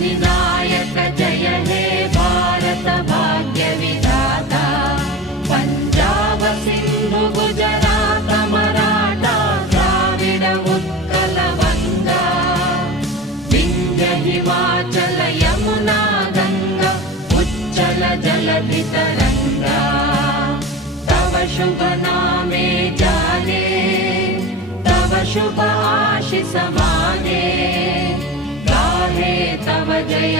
विनायक जय हे भारत भाग्य विधाता पंजाब सिंधु गुजरात मराठा द्राविड उत्कल गंगा विंध्य हिमाचल यमुना गंगा उच्चल जलधि तरंगा तव शुभ नामे जाने तव शुभ आशीष माने गाहे तव जय